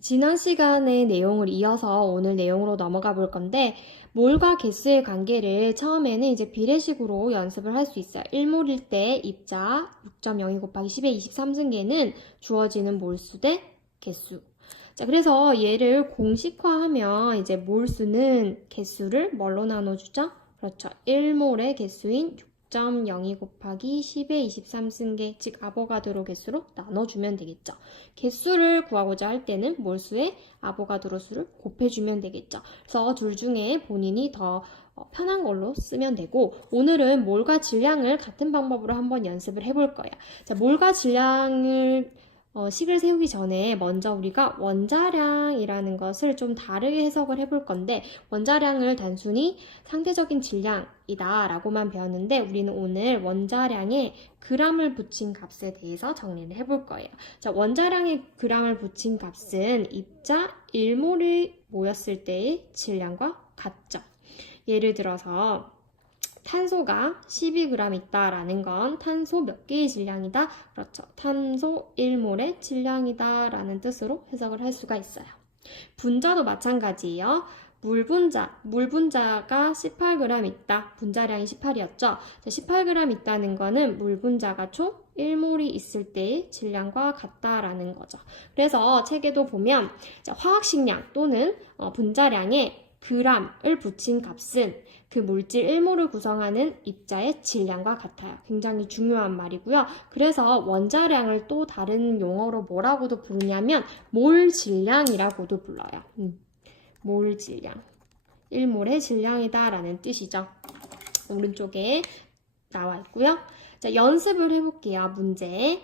지난 시간의 내용을 이어서 오늘 내용으로 넘어가 볼 건데, 몰과 개수의 관계를 처음에는 이제 비례식으로 연습을 할 수 있어요. 1몰일 때 입자 6.02 곱하기 10의 23승계는 주어지는 몰수 대 개수. 자, 그래서 얘를 공식화하면 이제 몰수는 개수를 뭘로 나눠주죠? 그렇죠. 1몰의 개수인 6.02 곱하기 10의 23승계, 즉 아보가드로 개수로 나눠주면 되겠죠. 개수를 구하고자 할 때는 몰수의 아보가드로 수를 곱해주면 되겠죠. 그래서 둘 중에 본인이 더 편한 걸로 쓰면 되고, 오늘은 몰과 질량을 같은 방법으로 한번 연습을 해볼 거예요. 자, 몰과 질량을 식을 세우기 전에 먼저 우리가 원자량이라는 것을 좀 다르게 해석을 해볼 건데, 원자량을 단순히 상대적인 질량이다 라고만 배웠는데, 우리는 오늘 원자량에 그람을 붙인 값에 대해서 정리를 해볼 거예요. 자, 원자량에 그람을 붙인 값은 입자 1몰이 모였을 때의 질량과 같죠. 예를 들어서 탄소가 12g 있다라는 건 탄소 몇 개의 질량이다? 그렇죠. 탄소 1몰의 질량이다 라는 뜻으로 해석을 할 수가 있어요. 분자도 마찬가지예요. 물분자가 18g 있다. 분자량이 18이었죠. 18g 있다는 거는 물분자가 총 1몰이 있을 때의 질량과 같다라는 거죠. 그래서 책에도 보면 화학식량 또는 분자량에 g을 붙인 값은 그 물질 1몰을 구성하는 입자의 질량과 같아요. 굉장히 중요한 말이고요. 그래서 원자량을 또 다른 용어로 뭐라고도 부르냐면 몰 질량이라고도 불러요. 몰 질량. 1몰의 질량이다 라는 뜻이죠. 오른쪽에 나와 있고요. 자, 연습을 해볼게요. 문제.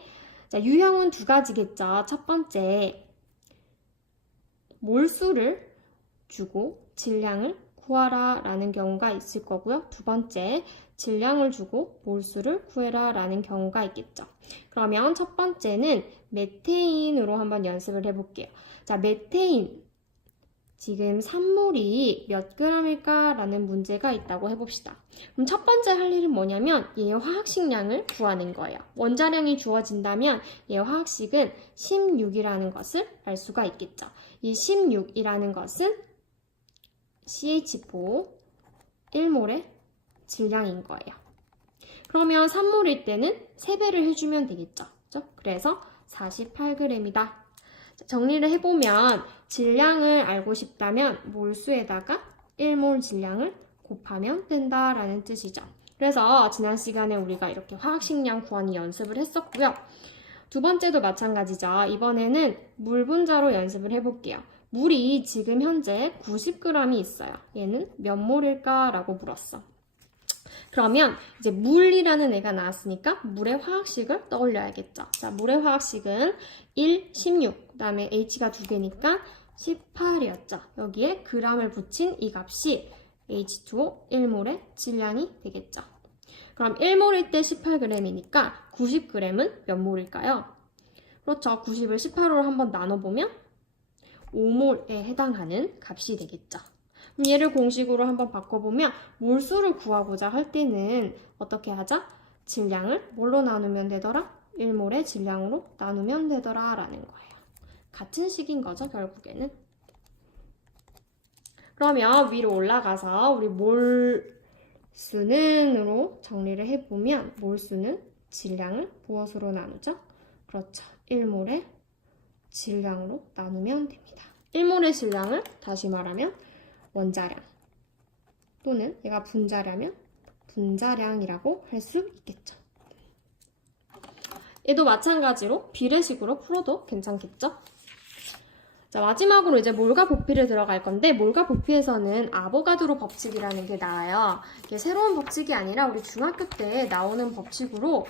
자, 유형은 두 가지겠죠. 첫 번째, 몰수를 주고 질량을 구하라 라는 경우가 있을 거고요. 두 번째, 질량을 주고 몰수를 구해라 라는 경우가 있겠죠. 그러면 첫 번째는 메테인으로 한번 연습을 해볼게요. 자, 메테인. 지금 산물이 몇 g일까 라는 문제가 있다고 해봅시다. 그럼 첫 번째 할 일은 뭐냐면 얘의 화학식량을 구하는 거예요. 원자량이 주어진다면 얘의 화학식은 16이라는 것을 알 수가 있겠죠. 이 16이라는 것은 CH4 1몰의 질량인 거예요. 그러면 3몰일 때는 3배를 해주면 되겠죠. 그렇죠? 그래서 48g이다. 정리를 해보면 질량을 알고 싶다면 몰수에다가 1몰 질량을 곱하면 된다라는 뜻이죠. 그래서 지난 시간에 우리가 이렇게 화학식량 구하는 연습을 했었고요. 두 번째도 마찬가지죠. 이번에는 물 분자로 연습을 해볼게요. 물이 지금 현재 90g이 있어요. 얘는 몇 몰일까? 라고 물었어. 그러면 이제 물이라는 애가 나왔으니까 물의 화학식을 떠올려야겠죠. 자, 물의 화학식은 1, 16, 그 다음에 H가 2개니까 18이었죠. 여기에 g을 붙인 이 값이 H2O 1몰의 질량이 되겠죠. 그럼 1몰일 때 18g이니까 90g은 몇 몰일까요? 그렇죠. 90을 18호로 한번 나눠보면 5몰에 해당하는 값이 되겠죠. 얘를 공식으로 한번 바꿔보면 몰수를 구하고자 할 때는 어떻게 하자? 질량을 뭘로 나누면 되더라? 1몰의 질량으로 나누면 되더라 라는 거예요. 같은 식인 거죠, 결국에는. 그러면 위로 올라가서 우리 몰수는으로 정리를 해보면 몰수는 질량을 무엇으로 나누죠? 그렇죠. 1몰의 질량으로 나누면 됩니다. 1몰의 질량을 다시 말하면 원자량 또는 얘가 분자라면 분자량이라고 할 수 있겠죠. 얘도 마찬가지로 비례식으로 풀어도 괜찮겠죠? 자, 마지막으로 이제 몰과 부피를 들어갈 건데, 몰과 부피에서는 아보가드로 법칙이라는 게 나와요. 이게 새로운 법칙이 아니라 우리 중학교 때 나오는 법칙으로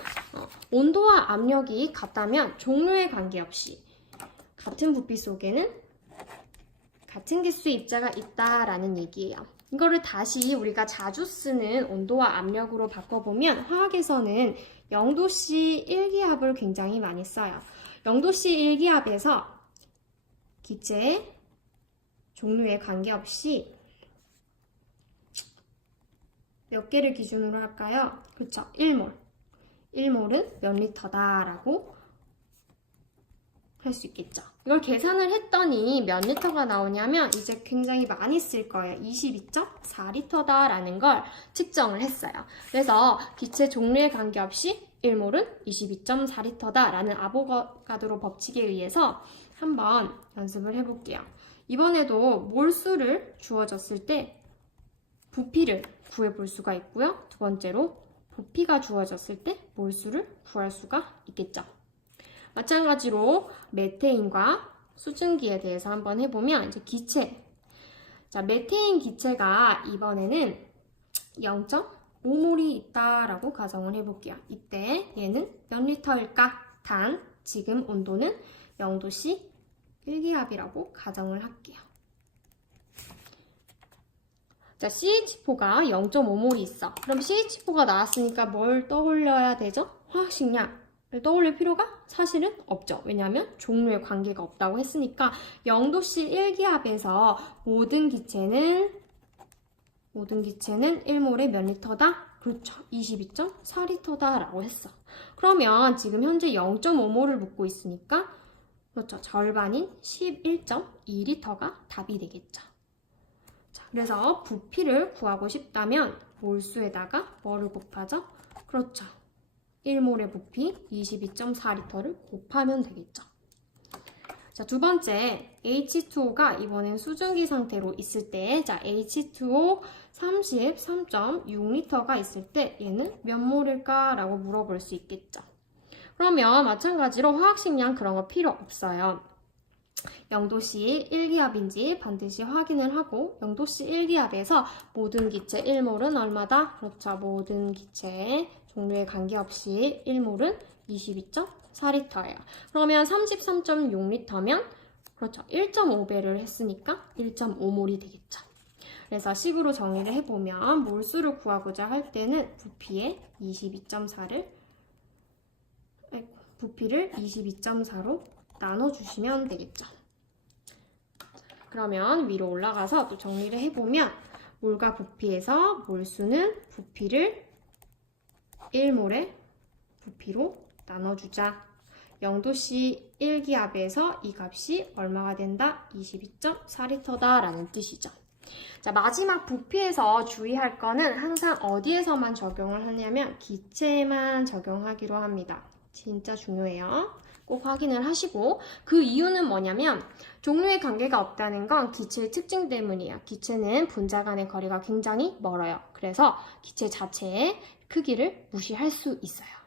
온도와 압력이 같다면 종류에 관계없이 같은 부피 속에는 같은 개수의 입자가 있다라는 얘기예요. 이거를 다시 우리가 자주 쓰는 온도와 압력으로 바꿔보면 화학에서는 0도씨 1기압을 굉장히 많이 써요. 0도씨 1기압에서 기체의 종류에 관계없이 몇 개를 기준으로 할까요? 그쵸? 1몰. 1몰은 몇 리터다라고 할 수 있겠죠. 이걸 계산을 했더니 몇 리터가 나오냐면 이제 굉장히 많이 쓸 거예요. 22.4리터다라는 걸 측정을 했어요. 그래서 기체 종류에 관계없이 1몰은 22.4리터다라는 아보가드로 법칙에 의해서 한번 연습을 해볼게요. 이번에도 몰수를 주어졌을 때 부피를 구해볼 수가 있고요. 두 번째로 부피가 주어졌을 때 몰수를 구할 수가 있겠죠. 마찬가지로 메테인과 수증기에 대해서 한번 해보면 이제 기체. 자, 메테인 기체가 이번에는 0.5몰이 있다라고 가정을 해볼게요. 이때 얘는 몇 리터일까? 단, 지금 온도는 0도씨 1기압이라고 가정을 할게요. 자, CH4가 0.5몰이 있어. 그럼 CH4가 나왔으니까 뭘 떠올려야 되죠? 화학식량을 떠올릴 필요가 사실은 없죠. 왜냐하면 종류에 관계가 없다고 했으니까 0도씨 1기압에서 모든 기체는 1몰에 몇 리터다? 그렇죠. 22.4리터다 라고 했어. 그러면 지금 현재 0.5몰을 묻고 있으니까 그렇죠. 절반인 11.2리터가 답이 되겠죠. 자, 그래서 부피를 구하고 싶다면 몰수에다가 뭐를 곱하죠? 그렇죠. 1몰의 부피 22.4리터를 곱하면 되겠죠. 자, 두 번째 H2O가 이번엔 수증기 상태로 있을 때, 자, H2O 33.6리터가 있을 때 얘는 몇 몰일까? 라고 물어볼 수 있겠죠. 그러면 마찬가지로 화학식량 그런 거 필요 없어요. 0도씨 1기압인지 반드시 확인을 하고 0도씨 1기압에서 모든 기체 1몰은 얼마다? 그렇죠. 모든 기체 종류에 관계없이 1몰은 22.4리터예요. 그러면 33.6리터면 그렇죠. 1.5배를 했으니까 1.5몰이 되겠죠. 그래서 식으로 정리를 해보면 몰수를 구하고자 할 때는 부피를 22.4로 나눠주시면 되겠죠. 그러면 위로 올라가서 또 정리를 해보면 몰과 부피에서 몰수는 부피를 1몰의 부피로 나눠주자. 0도씨 1기압에서 이 값이 얼마가 된다? 22.4리터다 라는 뜻이죠. 자, 마지막 부피에서 주의할 거는 항상 어디에서만 적용을 하냐면 기체에만 적용하기로 합니다. 진짜 중요해요. 꼭 확인을 하시고, 그 이유는 뭐냐면 종류의 관계가 없다는 건 기체의 특징 때문이에요. 기체는 분자 간의 거리가 굉장히 멀어요. 그래서 기체 자체의 크기를 무시할 수 있어요.